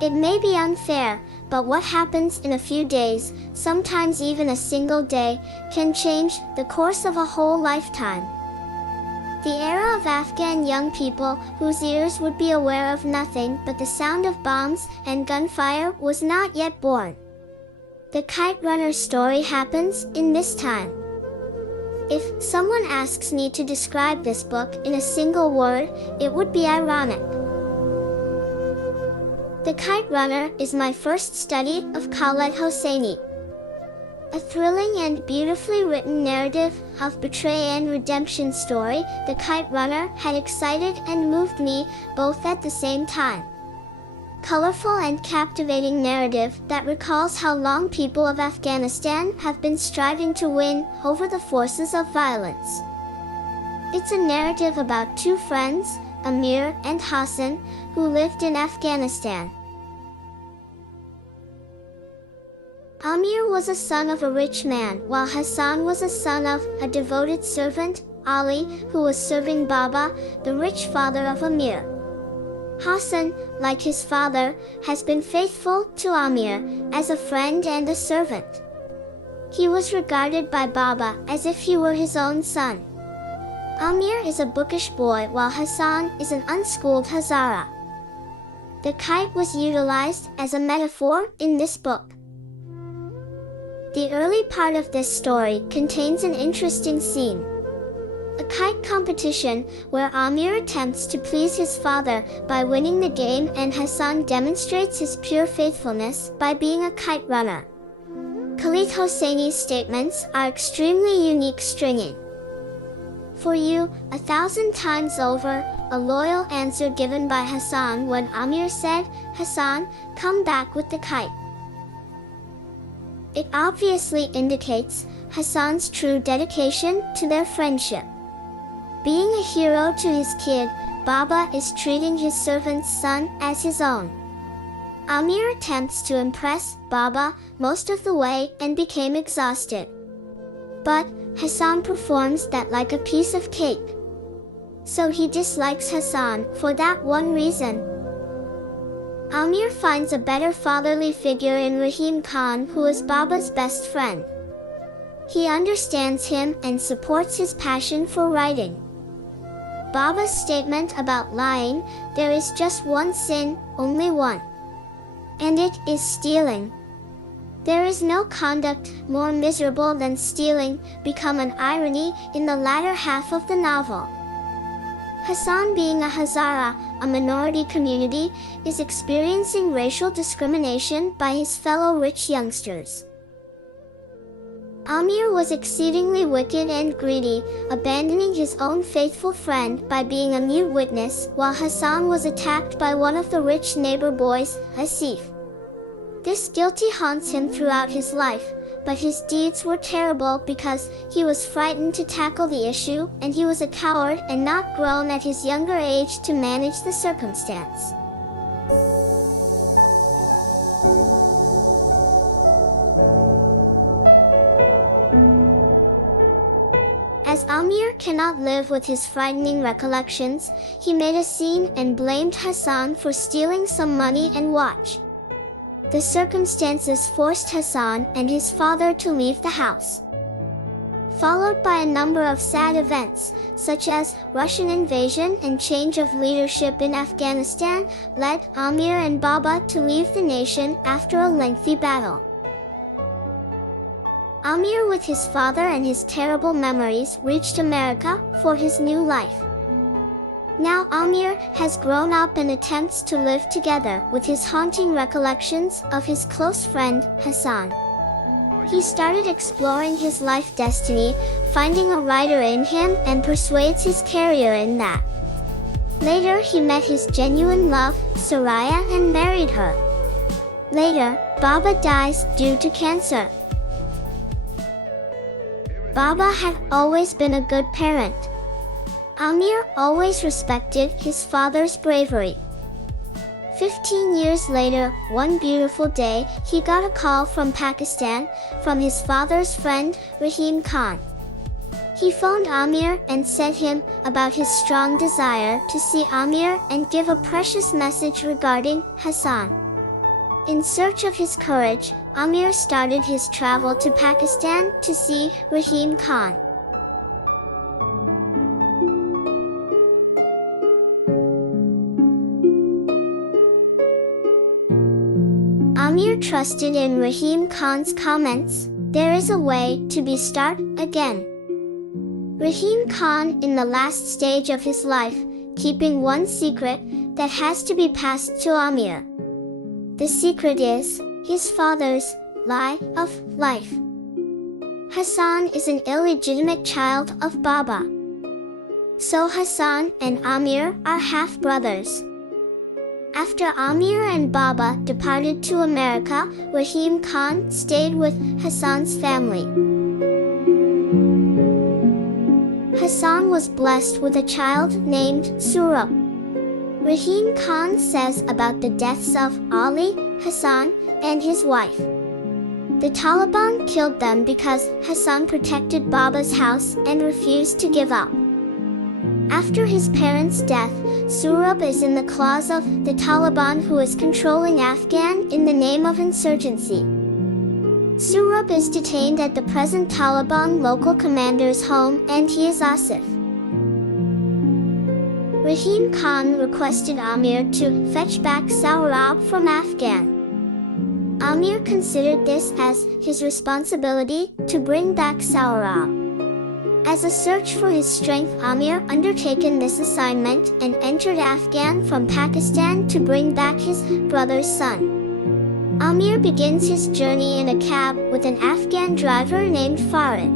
It may be unfair, but what happens in a few days, sometimes even a single day, can change the course of a whole lifetime. The era of Afghan young people whose ears would be aware of nothing but the sound of bombs and gunfire was not yet born. The Kite Runner story happens in this time. If someone asks me to describe this book in a single word, it would be ironic. The Kite Runner is my first study of Khaled Hosseini. A thrilling and beautifully written narrative of betrayal and redemption story, The Kite Runner had excited and moved me both at the same time. Colorful and captivating narrative that recalls how long people of Afghanistan have been striving to win over the forces of violence. It's a narrative about two friends, Amir and Hassan, who lived in Afghanistan. Amir was a son of a rich man, while Hassan was a son of a devoted servant, Ali, who was serving Baba, the rich father of Amir. Hassan, like his father, has been faithful to Amir as a friend and a servant. He was regarded by Baba as if he were his own son. Amir is a bookish boy while Hassan is an unschooled Hazara. The kite was utilized as a metaphor in this book. The early part of this story contains an interesting scene. A kite competition where Amir attempts to please his father by winning the game and Hassan demonstrates his pure faithfulness by being a kite runner. Khaled Hosseini's statements are extremely unique stringing. For you, 1,000 times over, a loyal answer given by Hassan when Amir said, "Hassan, come back with the kite." It obviously indicates Hassan's true dedication to their friendship. Being a hero to his kid, Baba is treating his servant's son as his own. Amir attempts to impress Baba most of the way and became exhausted. But Hassan performs that like a piece of cake. So he dislikes Hassan for that one reason. Amir finds a better fatherly figure in Rahim Khan, who is Baba's best friend. He understands him and supports his passion for writing. Baba's statement about lying, "There is just one sin, only one. And it is stealing. There is no conduct more miserable than stealing," become an irony in the latter half of the novel. Hassan, being a Hazara, a minority community, is experiencing racial discrimination by his fellow rich youngsters. Amir was exceedingly wicked and greedy, abandoning his own faithful friend by being a mute witness, while Hassan was attacked by one of the rich neighbor boys, Asif. This guilty haunts him throughout his life, but his deeds were terrible because he was frightened to tackle the issue, and he was a coward and not grown at his younger age to manage the circumstance. As Amir cannot live with his frightening recollections, he made a scene and blamed Hassan for stealing some money and watch. The circumstances forced Hassan and his father to leave the house. Followed by a number of sad events, such as Russian invasion and change of leadership in Afghanistan, led Amir and Baba to leave the nation after a lengthy battle. Amir, with his father and his terrible memories, reached America for his new life. Now Amir has grown up and attempts to live together with his haunting recollections of his close friend, Hassan. He started exploring his life destiny, finding a writer in him and persuades his career in that. Later he met his genuine love, Soraya, and married her. Later, Baba dies due to cancer. Baba had always been a good parent. Amir always respected his father's bravery. 15 years later, one beautiful day, he got a call from Pakistan, from his father's friend, Rahim Khan. He phoned Amir and said him about his strong desire to see Amir and give a precious message regarding Hassan. In search of his courage, Amir started his travel to Pakistan to see Rahim Khan. Amir trusted in Rahim Khan's comments, "There is a way to be start again." Rahim Khan, in the last stage of his life, keeping one secret that has to be passed to Amir. The secret is his father's lie of life. Hassan is an illegitimate child of Baba. So Hassan and Amir are half-brothers. After Amir and Baba departed to America, Rahim Khan stayed with Hassan's family. Hassan was blessed with a child named Surab. Rahim Khan says about the deaths of Ali, Hassan, and his wife. The Taliban killed them because Hassan protected Baba's house and refused to give up. After his parents' death, Surab is in the claws of the Taliban, who is controlling Afghan in the name of insurgency. Surab is detained at the present Taliban local commander's home, and he is Asif. Rahim Khan requested Amir to fetch back Surab from Afghan. Amir considered this as his responsibility to bring back Surab. As a search for his strength, Amir undertaken this assignment and entered Afghan from Pakistan to bring back his brother's son. Amir begins his journey in a cab with an Afghan driver named Farid.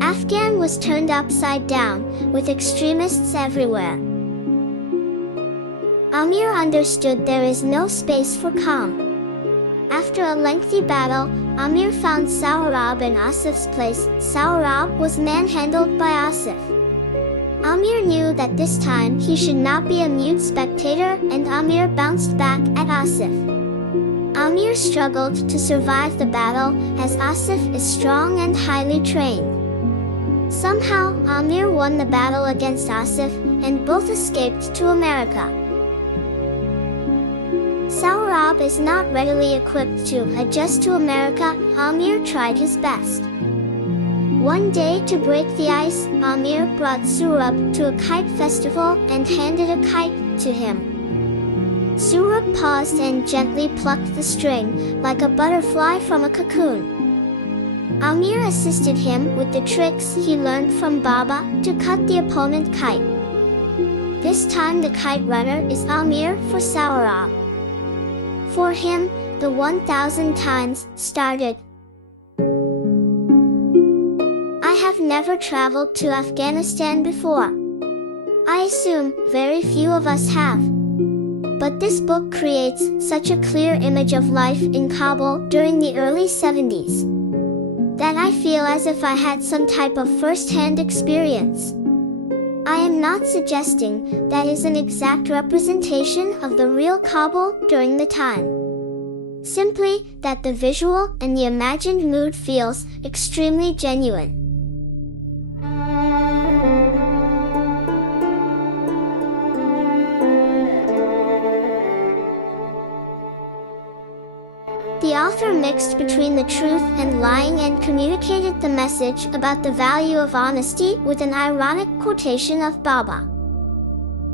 Afghan was turned upside down, with extremists everywhere. Amir understood there is no space for calm. After a lengthy battle, Amir found Surab in Asif's place. Surab was manhandled by Asif. Amir knew that this time he should not be a mute spectator, and Amir bounced back at Asif. Amir struggled to survive the battle, as Asif is strong and highly trained. Somehow, Amir won the battle against Asif, and both escaped to America. Surab is not readily equipped to adjust to America. Amir tried his best. One day, to break the ice, Amir brought Surab to a kite festival and handed a kite to him. Surab paused and gently plucked the string, like a butterfly from a cocoon. Amir assisted him with the tricks he learned from Baba to cut the opponent kite. This time the Kite Runner is Amir for Surab. For him, the 1,000 times started. I have never traveled to Afghanistan before. I assume very few of us have. But this book creates such a clear image of life in Kabul during the early 70s that I feel as if I had some type of first-hand experience. I am not suggesting that is an exact representation of the real Kabul during the time. Simply that the visual and the imagined mood feels extremely genuine. The author mixed between the truth and lying and communicated the message about the value of honesty with an ironic quotation of Baba.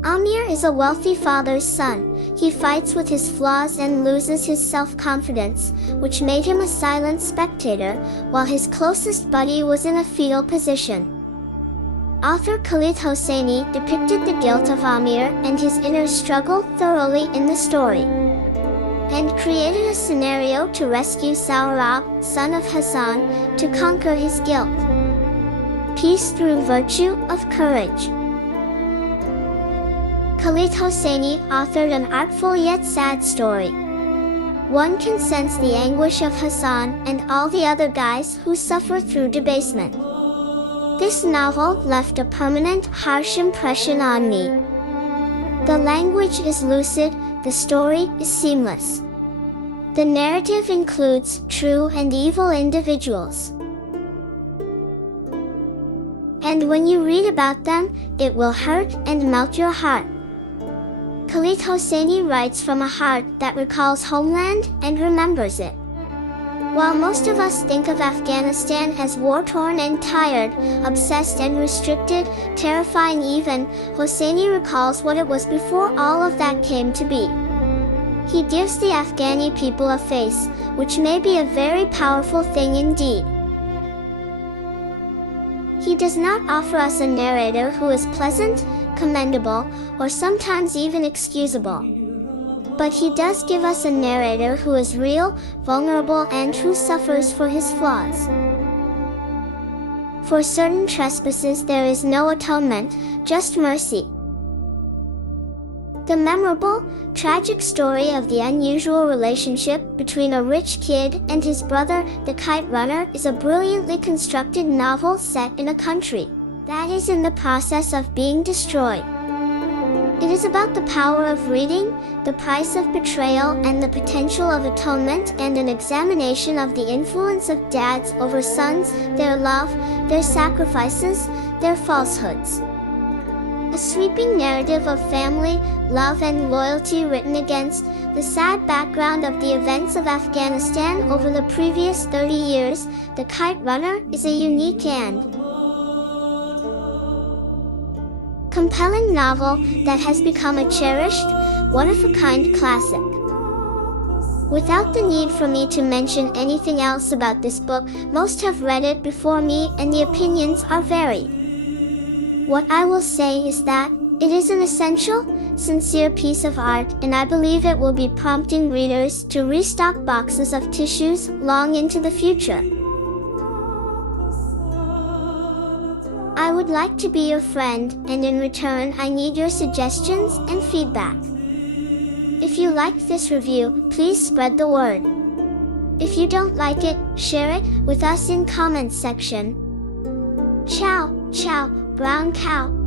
Amir is a wealthy father's son. He fights with his flaws and loses his self-confidence, which made him a silent spectator, while his closest buddy was in a fetal position. Author Khaled Hosseini depicted the guilt of Amir and his inner struggle thoroughly in the story, and created a scenario to rescue Surab, son of Hassan, to conquer his guilt. Peace through virtue of courage. Khaled Hosseini authored an artful yet sad story. One can sense the anguish of Hassan and all the other guys who suffer through debasement. This novel left a permanent, harsh impression on me. The language is lucid, the story is seamless. The narrative includes true and evil individuals. And when you read about them, it will hurt and melt your heart. Khaled Hosseini writes from a heart that recalls homeland and remembers it. While most of us think of Afghanistan as war-torn and tired, obsessed and restricted, terrifying even, Hosseini recalls what it was before all of that came to be. He gives the Afghani people a face, which may be a very powerful thing indeed. He does not offer us a narrator who is pleasant, commendable, or sometimes even excusable. But he does give us a narrator who is real, vulnerable, and who suffers for his flaws. For certain trespasses there is no atonement, just mercy. The memorable, tragic story of the unusual relationship between a rich kid and his brother, the Kite Runner, is a brilliantly constructed novel set in a country that is in the process of being destroyed. It is about the power of reading, the price of betrayal, and the potential of atonement, and an examination of the influence of dads over sons, their love, their sacrifices, their falsehoods. A sweeping narrative of family, love, and loyalty written against the sad background of the events of Afghanistan over the previous 30 years. The Kite Runner is a unique and compelling novel that has become a cherished, one-of-a-kind classic. Without the need for me to mention anything else about this book, most have read it before me and the opinions are varied. What I will say is that it is an essential, sincere piece of art, and I believe it will be prompting readers to restock boxes of tissues long into the future. I would like to be your friend, and in return I need your suggestions and feedback. If you liked this review, please spread the word. If you don't like it, share it with us in comments section. Ciao, ciao, brown cow.